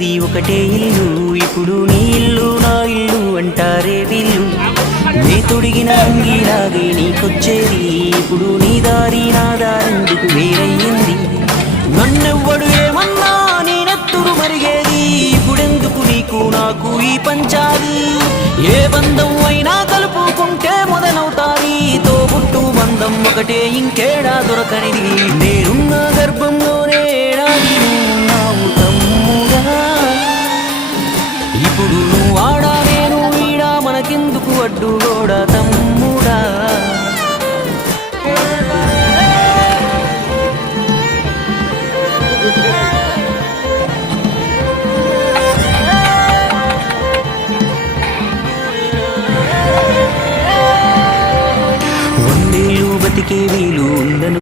ఉండేది ఒకటే ఇల్లు, ఇప్పుడు నీ ఇల్లు నా ఇల్లు అంటారే వీళ్ళు. నే తొడిగిన అంగిలాగే నీకొచ్చేది, ఇప్పుడు నీ దారి నా దారెందుకు వేరయ్యింది. నన్నెవ్వడు ఏమన్నా నేనెత్తుడు మరిగేది, ఇప్పుడెందుకు నీకు నాకు ఈ పంచాది. ఏ బంధం అయినా కలుపుకుంటే మొదలవుతాది, తోబుట్టు బంధం ఒకటే ఇంకేడా దొరకనిది. నేనున్న గర్భంలో